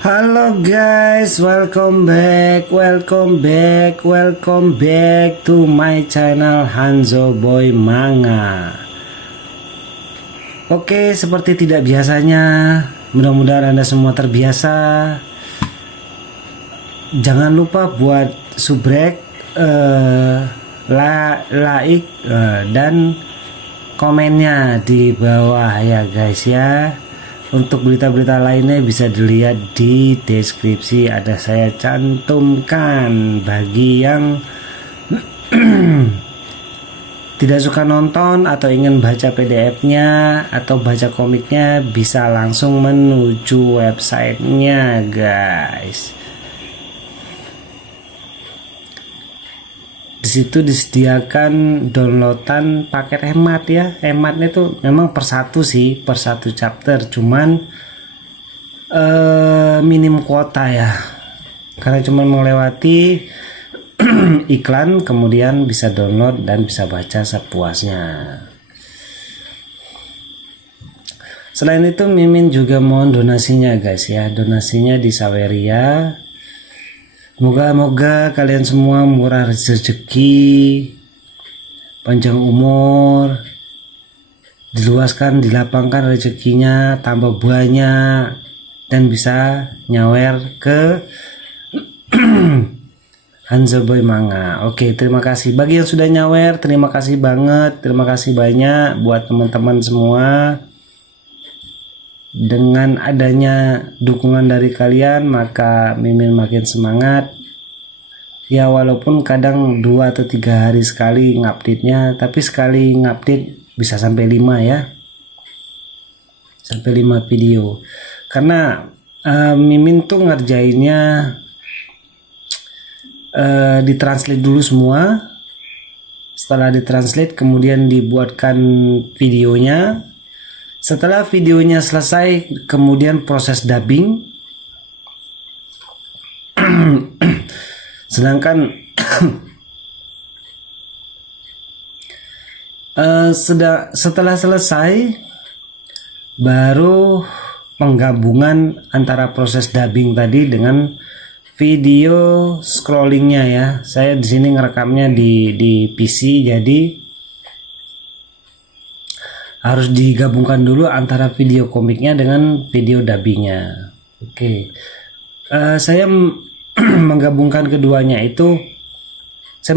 Halo guys, welcome back to my channel Hanzo Boy Manga. Oke, seperti tidak biasanya, mudah-mudahan Anda semua terbiasa. Jangan lupa buat subrek, like, dan komennya di bawah ya guys ya. Untuk berita-berita lainnya bisa dilihat di deskripsi, ada saya cantumkan. Bagi yang tidak suka nonton atau ingin baca PDF-nya atau baca komiknya, bisa langsung menuju websitenya guys. Di situ disediakan downloadan paket hemat ya. Hematnya itu memang per satu chapter, cuman minim kuota ya, karena cuma melewati iklan, kemudian bisa download dan bisa baca sepuasnya. Selain itu Mimin juga mohon donasinya guys ya, donasinya di Saweria. Moga-moga kalian semua murah rezeki, panjang umur, diluaskan, dilapangkan rezekinya, tambah banyak, dan bisa nyawer ke Hanzo Boy Manga. Oke, terima kasih bagi yang sudah nyawer, terima kasih banget, terima kasih banyak buat teman-teman semua. Dengan adanya dukungan dari kalian, maka Mimin makin semangat ya, walaupun kadang 2 atau 3 hari sekali ngupdate-nya, tapi sekali ngupdate bisa sampai 5 ya, sampai 5 video, karena Mimin tuh ngerjainnya ditranslate dulu semua. Setelah ditranslate kemudian dibuatkan videonya. Setelah videonya selesai, kemudian proses dubbing. Sedangkan setelah selesai, baru penggabungan antara proses dubbing tadi dengan video scrollingnya ya. Saya di sini ngerekamnya di PC, jadi harus digabungkan dulu antara video komiknya dengan video dubbingnya. Oke, saya menggabungkan keduanya itu, saya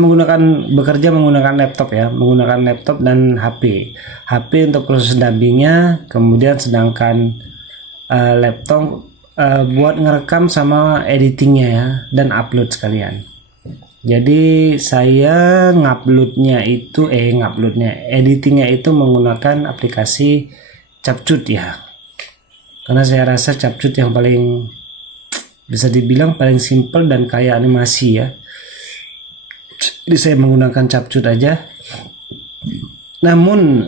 bekerja menggunakan laptop ya, menggunakan laptop dan HP untuk proses dubbingnya, kemudian sedangkan laptop buat ngerekam sama editingnya ya, dan upload sekalian. Jadi saya editingnya itu menggunakan aplikasi CapCut ya, karena saya rasa CapCut yang paling, bisa dibilang paling simple dan kaya animasi ya. Jadi saya menggunakan CapCut aja. Namun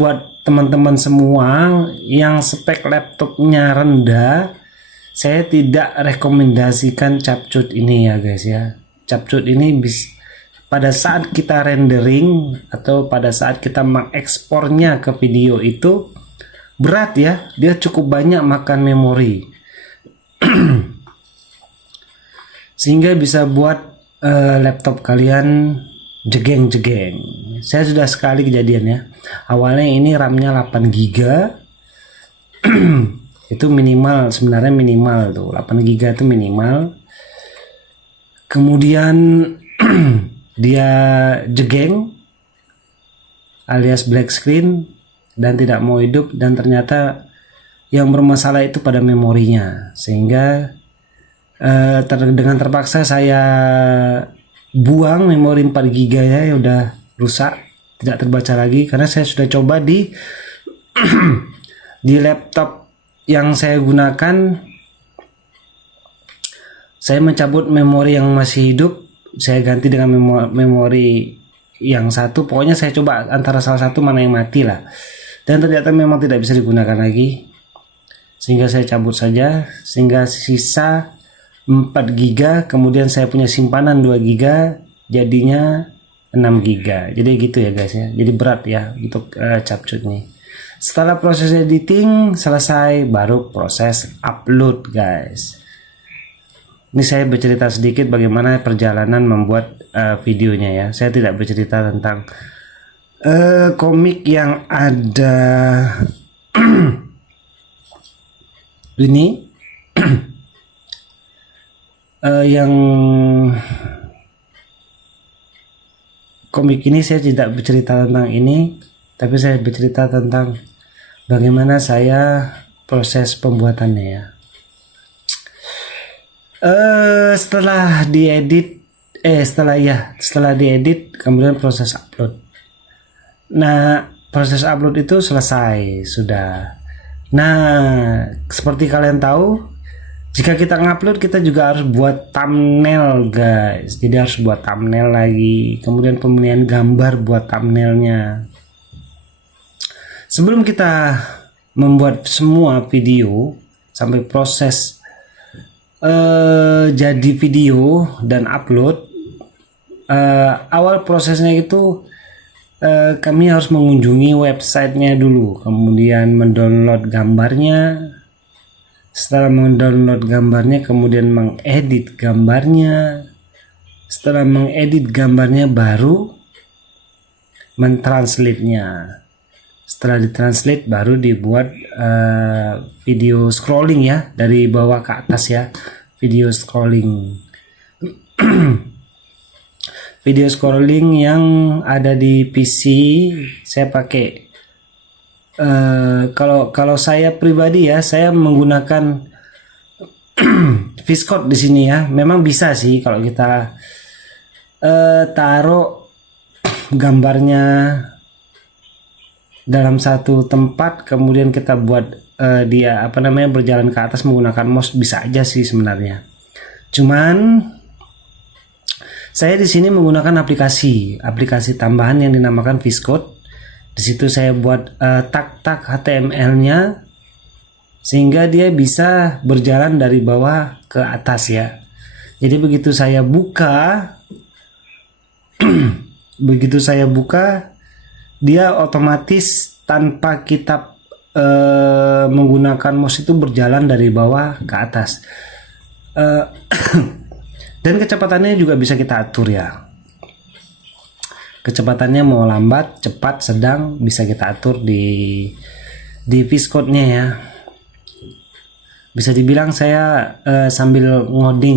buat teman-teman semua yang spek laptopnya rendah, saya tidak rekomendasikan CapCut ini ya guys ya. CapCut ini pada saat kita rendering atau pada saat kita mengekspornya ke video itu berat ya, dia cukup banyak makan memori. Sehingga bisa buat laptop kalian jegeng-jegeng. Saya sudah sekali kejadian ya. Awalnya ini RAM-nya 8 GB. Itu minimal, sebenarnya minimal tuh 8 GB itu minimal. Kemudian dia jegeng alias black screen dan tidak mau hidup, dan ternyata yang bermasalah itu pada memorinya, sehingga dengan terpaksa saya buang memori 4 GB ya udah rusak, tidak terbaca lagi, karena saya sudah coba di di laptop yang saya gunakan. Saya mencabut memori yang masih hidup, saya ganti dengan memori yang satu. Pokoknya saya coba antara salah satu mana yang mati lah, dan ternyata memang tidak bisa digunakan lagi, sehingga saya cabut saja, sehingga sisa 4 GB. Kemudian saya punya simpanan 2 GB, jadinya 6 GB. Jadi gitu ya guys ya, jadi berat ya untuk CapCut ini. Setelah proses editing selesai, baru proses upload, guys. Ini saya bercerita sedikit bagaimana perjalanan membuat videonya ya. Saya tidak bercerita tentang komik yang ada ini yang komik ini saya tidak bercerita tentang ini, tapi saya bercerita tentang bagaimana saya proses pembuatannya ya. Setelah diedit kemudian proses upload. Nah, proses upload itu selesai sudah. Nah, seperti kalian tahu, jika kita ngupload kita juga harus buat thumbnail, guys. Jadi harus buat thumbnail lagi, kemudian pemilihan gambar buat thumbnailnya. Sebelum kita membuat semua video sampai proses jadi video dan upload, awal prosesnya itu kami harus mengunjungi websitenya dulu, kemudian mendownload gambarnya. Setelah mendownload gambarnya, kemudian mengedit gambarnya. Setelah mengedit gambarnya, baru mentranslate-nya. Setelah ditranslate, baru dibuat video scrolling ya, dari bawah ke atas ya, video scrolling. Video scrolling yang ada di PC saya pakai. Kalau saya pribadi ya, saya menggunakan Viscode di sini ya. Memang bisa sih kalau kita taruh gambarnya dalam satu tempat, kemudian kita buat dia berjalan ke atas menggunakan mouse, bisa aja sih sebenarnya. Cuman saya di sini menggunakan aplikasi tambahan yang dinamakan Viscode. Di situ saya buat tag-tag HTML-nya sehingga dia bisa berjalan dari bawah ke atas ya. Jadi begitu saya buka dia otomatis tanpa kita menggunakan mouse itu berjalan dari bawah ke atas. Dan kecepatannya juga bisa kita atur ya. Kecepatannya mau lambat, cepat, sedang, bisa kita atur di Viscode-nya ya. Bisa dibilang saya sambil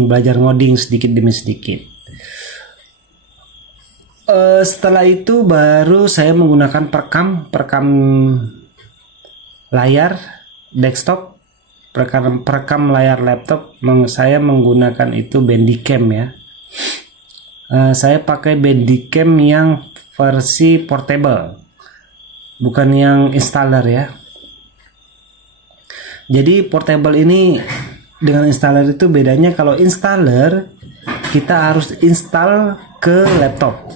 belajar ngoding sedikit demi sedikit. Setelah itu baru saya menggunakan perekam layar desktop, perekam layar laptop. Saya menggunakan itu Bandicam ya. Saya pakai Bandicam yang versi portable, bukan yang installer ya. Jadi portable ini dengan installer itu bedanya, kalau installer kita harus install ke laptop.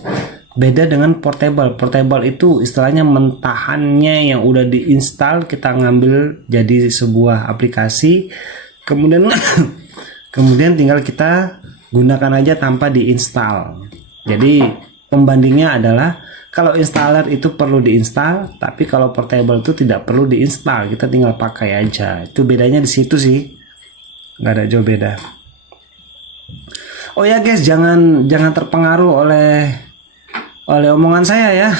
Beda dengan portable. Portable itu istilahnya mentahannya yang udah diinstal, kita ngambil jadi sebuah aplikasi, kemudian tinggal kita gunakan aja tanpa diinstal. Jadi pembandingnya adalah kalau installer itu perlu diinstal, tapi kalau portable itu tidak perlu diinstal, kita tinggal pakai aja. Itu bedanya di situ sih, nggak ada jauh beda. Oh ya guys, jangan terpengaruh oleh omongan saya ya.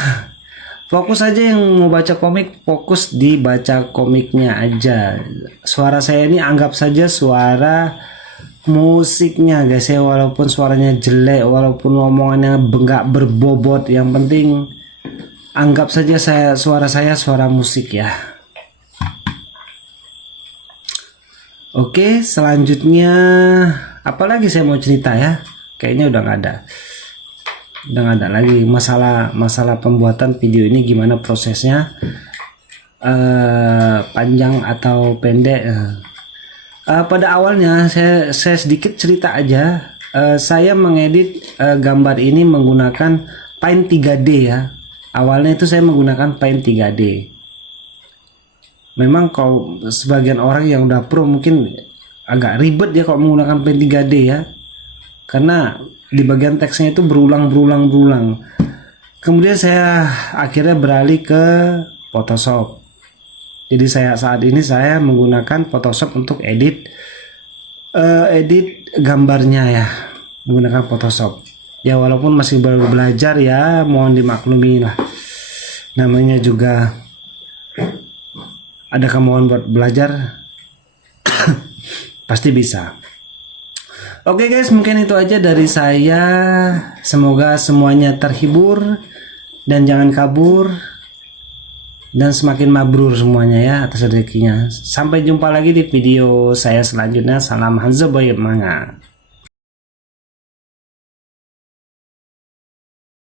Fokus aja yang mau baca komik, fokus di baca komiknya aja. Suara saya ini anggap saja suara musiknya guys ya, walaupun suaranya jelek, walaupun omongannya nggak berbobot, yang penting anggap saja suara saya suara musik ya. Oke, selanjutnya apalagi saya mau cerita ya, kayaknya udah nggak ada lagi masalah pembuatan video ini, gimana prosesnya, panjang atau pendek. Pada awalnya saya sedikit cerita aja. Saya mengedit gambar ini menggunakan Paint 3D ya. Awalnya itu saya menggunakan Paint 3D. Memang kalau sebagian orang yang udah pro mungkin agak ribet ya kalau menggunakan Paint 3D ya, karena di bagian teksnya itu berulang. Kemudian saya akhirnya beralih ke Photoshop. Jadi saat ini saya menggunakan Photoshop untuk edit gambarnya ya, menggunakan Photoshop. Ya walaupun masih baru belajar ya, mohon dimaklumi lah. Namanya juga ada kemauan buat belajar, pasti bisa. Oke guys, mungkin itu aja dari saya. Semoga semuanya terhibur dan jangan kabur, dan semakin mabrur semuanya ya atas rezekinya. Sampai jumpa lagi di video saya selanjutnya. Salam Hanzo Boy Manga.